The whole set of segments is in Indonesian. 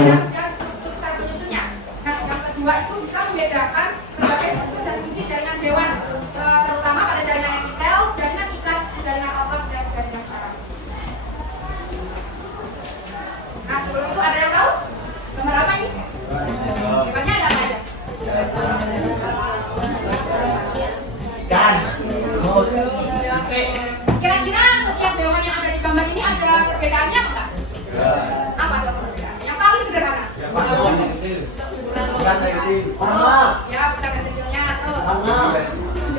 dan struktur sel penyusunnya. Nah, yang kedua itu bisa membedakan berbagai struktur dan fungsi jaringan hewan, terutama pada jaringan epitel, jaringan ikat, jaringan otot, dan jaringan syaraf. Nah, sebelum itu ada yang tahu gambar apa ini? Gambarnya ada apa aja? Kira-kira setiap hewan yang ada di gambar ini ada perbedaannya apa enggak? Apa ada perbedaannya? Yang paling sederhana. Ya, besar dan kecilnya tuh.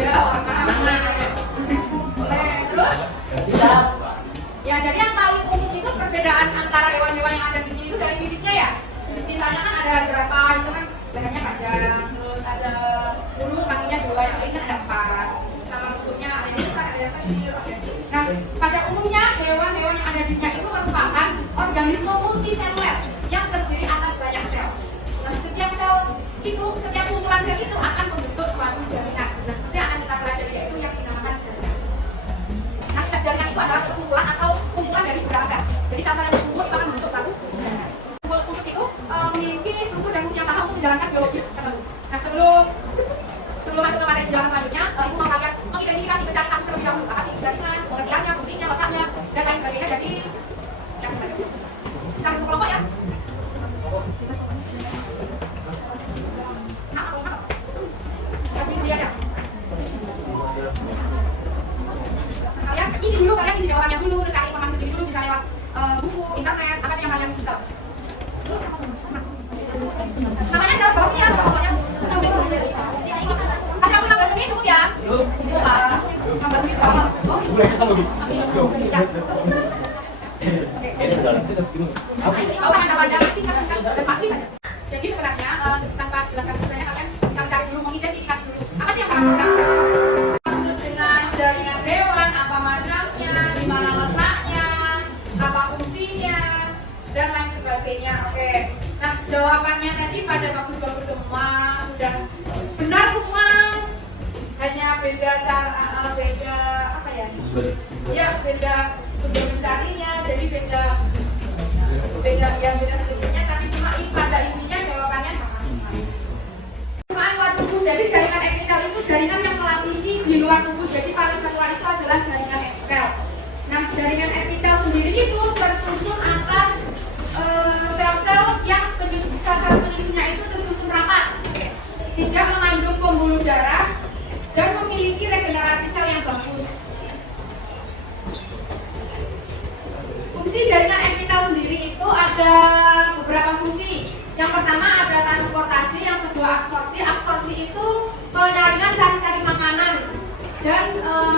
Ya, warna. Terus? Ya, jadi yang paling umum itu perbedaan antara hewan-hewan yang ada di sini itu dari fisiknya ya. Misalnya kan ada jerapah itu kan lehernya panjang, terus ada burung kakinya 2, yang lainnya ada 4. Sama bentuknya ada yang besar, ada yang kecil. Nah, pada umumnya hewan-hewan yang ada di dunia itu merupakan organisme multiseluler yang terdiri atas banyak sel. Nah, setiap sel itu, setiap kumpulan sel itu akan membentuk suatu jaringan. Nah, nanti akan kita pelajari yaitu yang dinamakan jaringan. Nah, setiap jaringan itu adalah sekumpulan atau kumpulan dari beberapa sel. Jadi sel-sel yang berkumpul itu akan membentuk suatu jaringan. Kumpul khusus itu memiliki struktur dan fungsi yang sama untuk menjalankan biologis tertentu. Nah, sebelum masuk ke materi penjelasan selanjutnya, ibu mau kalian mengidentifikasi pencari tahu terlebih dahulu apa sih jaringan, pengertiannya, fungsinya, letaknya, dan lain sebagainya. Jadi yang selanjutnya bisa bentuk kelompok ya. Kalian isi jawabannya dulu, terus cari informasi sendiri dulu, bisa lewat buku, internet, apa yang kalian bisa. Namanya adalah bawah sini ya, pokoknya. Ada aku 15 menit cukup ya? Cukup lah. 15 menit jawab. Kalau ada panjang singkat dan pasti saja. Jadi sebenarnya tanpa jelaskan sebenarnya kalian bisa mencari dulu, mengidentifikasi dulu. Apa sih yang dimaksudkan? Maksud dengan jaringan hewan, apa macamnya, di mana letaknya, apa fungsinya, dan lain sebagainya. Oke. Nah, jawabannya tadi pada bagus-bagus semua, sudah benar semua. Hanya beda cara, beda apa ya? Ya, beda sumber mencarinya. Jadi beda strukturnya, tapi cuma pada intinya jawabannya sama semua. Luar tubuh. Jadi jaringan epitel itu jaringan yang melapisi di luar tubuh. Jadi paling terluar itu adalah jaringan epitel. Nah, jaringan epitel sendiri itu tersusun atas sel-sel yang sel-sel penyusunnya itu tersusun rapat, tidak mengandung pembuluh darah, dan memiliki regenerasi sel yang bagus. Fungsi jaringan epitel sendiri itu ada beberapa fungsi. Yang pertama ada transportasi, yang kedua absorpsi. Absorpsi itu penyaringan sari-sari makanan, dan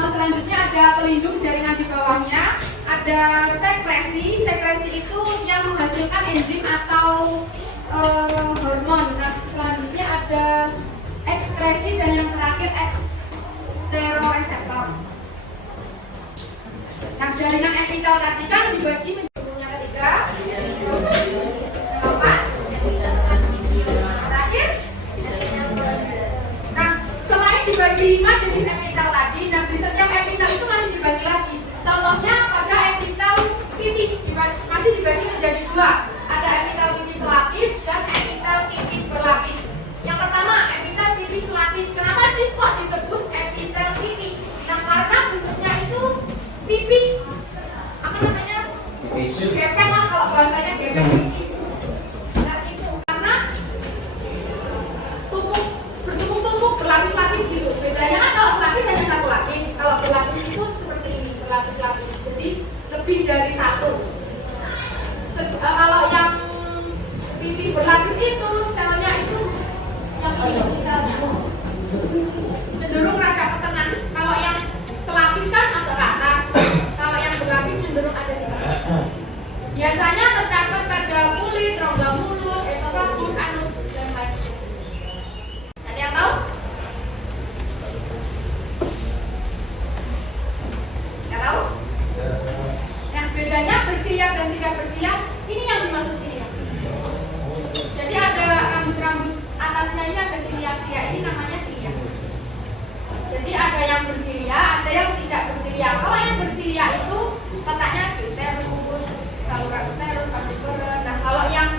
selanjutnya ada pelindung jaringan di bawahnya. Ada sekresi. Sekresi itu yang menghasilkan enzim atau hormon. Nah, selanjutnya ada ekskresi, dan yang terakhir eksteroreseptor. Nah, jaringan epitel tadi kan dibagi menjadi yang ketiga. Apa? Terakhir. Nah, selain dibagi 5 jenis epitel tadi, nah di setiap epitel itu masih dibagi lagi. Contohnya pada epitel pipi masih dibagi menjadi 2. Ada epitel pipi selapis dan epitel pipi berlapis. Yang pertama, epitel pipi selapis. Kenapa sih kok disebut epitel pipi? Nah, karena bentuknya itu pipi, apa namanya? Gepeng lah kalau bahasanya, gepeng pipi. Nah, itu karena bertumpuk-tumpuk, berlapis-lapis gitu. Bedanya kan kalau selapis hanya 1 lapis, kalau berlapis itu seperti ini, berlapis-lapis. Jadi lebih dari 1. Kalau yang pipi berlapis itu selnya itu yang ini selnya cenderung rada ke tengah. Kalau yang selapis kan agak ke atas. Kalau yang berlapis cenderung ada di tengah. Biasanya terdapat pada kulit, rongga mulut, esofagus, anus, dan lain. Ada yang tahu? Nggak tahu? Yang bedanya bersilia dan tidak bersilia, ini yang dimaksud silia. Jadi ada rambut-rambut atasnya ini ada silia-silia, ini namanya silia. Jadi ada yang bersilia, ada yang tidak bersilia. Kalau yang bersilia itu letaknya di uterus, saluran uterus, falciparum. Nah, kalau yang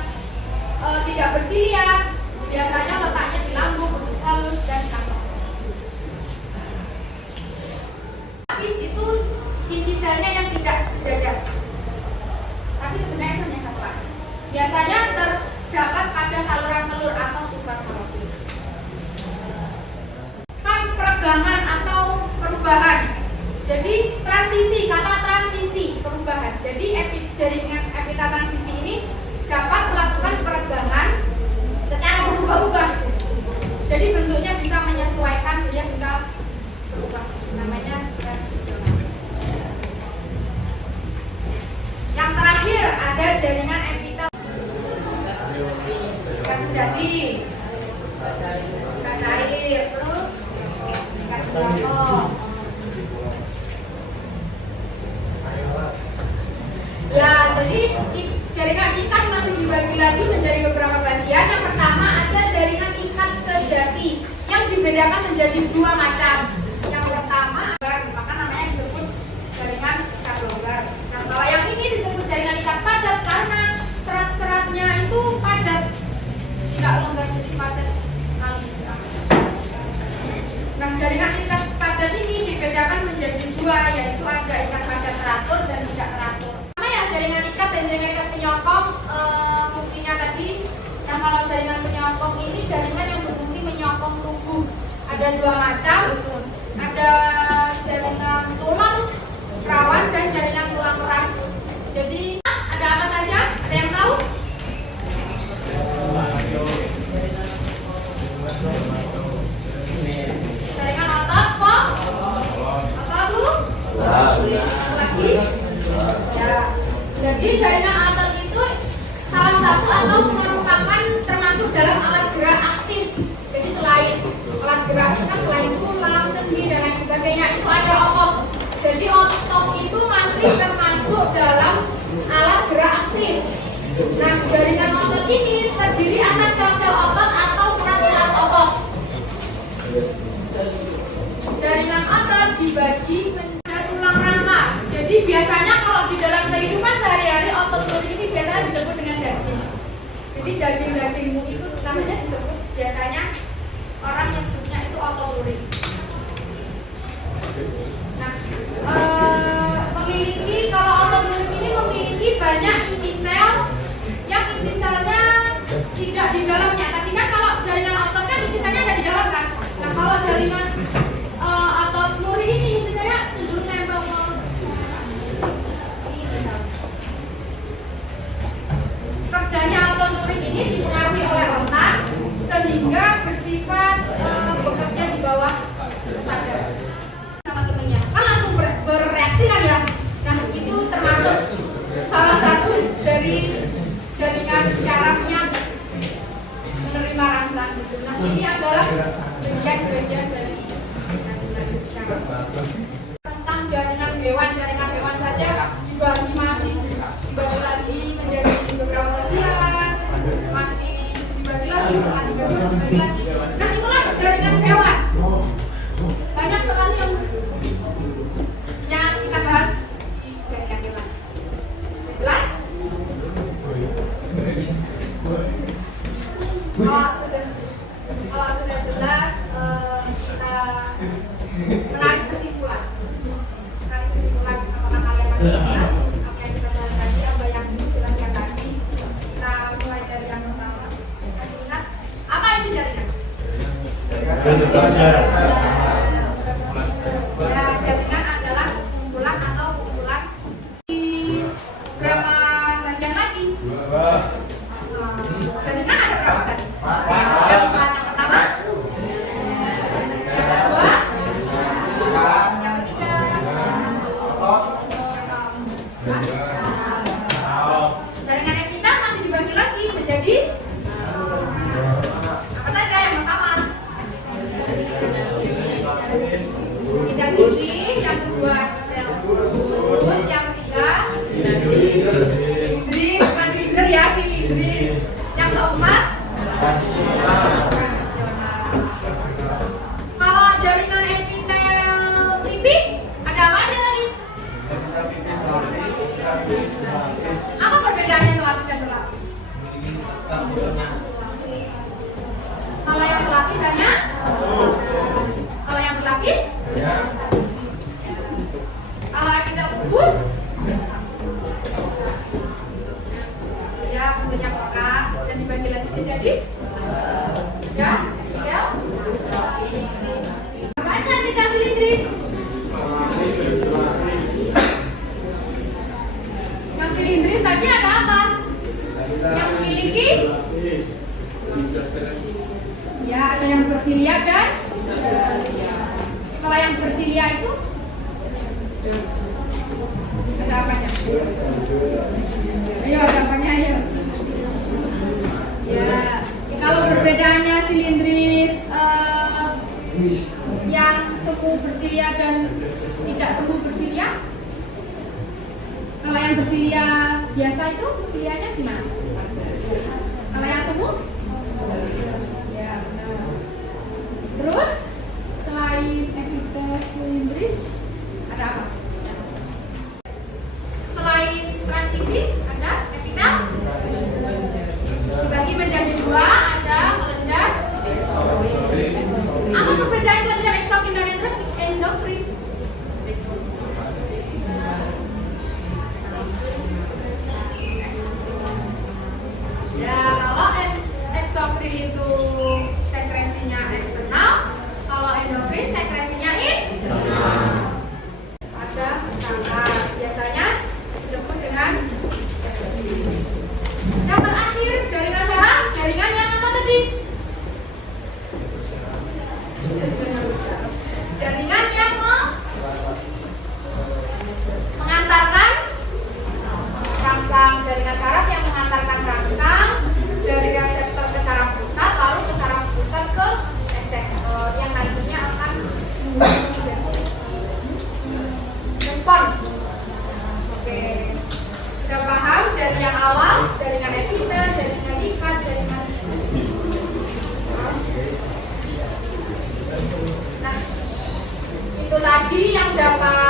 alur atau tukar molekul. Kan peregangan atau perubahan. Jadi transisi, kata transisi, perubahan. Jadi jaringan epitel transisi ini dapat melakukan peregangan secara berubah-ubah. Jadi bentuknya bisa menyesuaikan, dia bisa berubah. Namanya transisional. Yang terakhir ada jaringan epitel sejati, cair, terus kelompok. Ya, jadi jaringan ikat masih dibagi lagi menjadi beberapa bagian. Yang pertama ada jaringan ikat sejati yang dibedakan menjadi dua macam. Yang pertama, maka namanya disebut jaringan ikat longgar. Nah, kalau yang ini disebut jaringan ikat padat karena serat-seratnya itu padat, tidak longgar, jadi padat sekali. Nah, jaringan ikat padat ini dibedakan menjadi dua, yaitu ada ikat padat teratur dan tidak teratur. Jaringan ikat dan jaringan ikat penyokong, fungsinya tadi. Nah, kalau jaringan penyokong ini jaringan yang berfungsi menyokong tubuh. Ada dua macam, ada jaringan tulang rawan dan jaringan tulang keras. Jadi ada apa saja? Ada yang tahu? Jaringan otot, kok? Otot lu? Lagi? Ya. Jadi jaringan otot itu salah satu atau merupakan termasuk dalam alat gerak aktif. Jadi selain alat gerak kita, selain tulang, sendi dan lain sebagainya, itu ada otot. Jadi otot itu masih termasuk dalam alat gerak aktif. Nah, jaringan otot ini terdiri atas sel-sel otot atau serat-serat otot. Jaringan otot dibagi menjadi tulang rangka. Jadi biasanya kalau di dalam kehidupan sehari-hari otot lurik ini biasanya disebut dengan daging. Jadi daging-dagingmu itu namanya disebut biasanya orang nyebutnya itu otot lurik. Nah, kalau otot lurik ini memiliki banyak inti sel yang inti selnya tidak di dalamnya. Tapi kan kalau jaringan otot kan inti selnya ada di dalam kan. Nah, kalau jaringan otot lurik ini inti selnya cenderung nempel ke kerjanya otot lurik ini dipengaruhi oleh otak sehingga bersifat bekerja di bawah sadar. Sama temennya kan langsung bereaksi kan ya. Nah, itu termasuk salah satu dari jaringan syarafnya menerima rangsang gitu. Nah, ini adalah bagian-bagian dari jaringan syaraf. Tentang jaringan hewan saja dibagi lagi menjadi beberapa bagian, masih dibagi lagi, setelah dibagi lagi. Nah, itulah jaringan hewan. Banyak sekali yang kita bahas jaringan hewan. Jelas? Kalau sudah jelas, kita menarik kesimpulan. Apakah kalian masih ingat apa yang kita bahas tadi, apa yang dijelaskan tadi? Kita mulai dari yang pertama. Masih ingat apa itu jaringan? Ya, jaringan adalah kumpulan atau kumpulan di berapa bagian lagi? Jaringan ada berapa tadi? Yang pertama, yang kedua, yang ketiga, jaringan epitel masih dibagi lagi menjadi apa saja? Yang pertama epitel inti, yang kedua epitel fulus, yang ketiga silindris, bukan silinder ya, silindris, yang keempat transisional. Kalau jaringan epitel pipi ada apa aja tadi? Apa perbedaannya selapis dan berlapis? Kalau yang selapis hanya, kalau yang berlapis Ada apanya? Ayo, ada apanya, ayo. Ya, kalau perbedaannya silindris yang semu bersilia dan tidak semu bersilia, kalau yang bersilia biasa itu bersilianya gimana? Kalau yang semu? Ya, benar. Terus selain epitel silindris ada apa? Selain transisi ada epitel. Dibagi menjadi dua, ada kelenjar. Apa perbedaan kelenjar eksokin dan endokrin? Ya, kalau eksokrin itu sekresinya eksternal, kalau endokrin sekresinya internal. Ada kanker, biasanya disebut dengan yang terakhir jaringan syaraf. Jaringan yang apa tadi? Jaringan yang mengantarkan rangsang. Jaringan syaraf yang mengantarkan rangsang dari reseptor ke saraf pusat, lalu ke saraf pusat ke reseptor yang nantinya akan respon. Oke, sudah paham dari yang awal, jaringan epitel, jaringan likat, jaringan. Nah, itu tadi yang dapat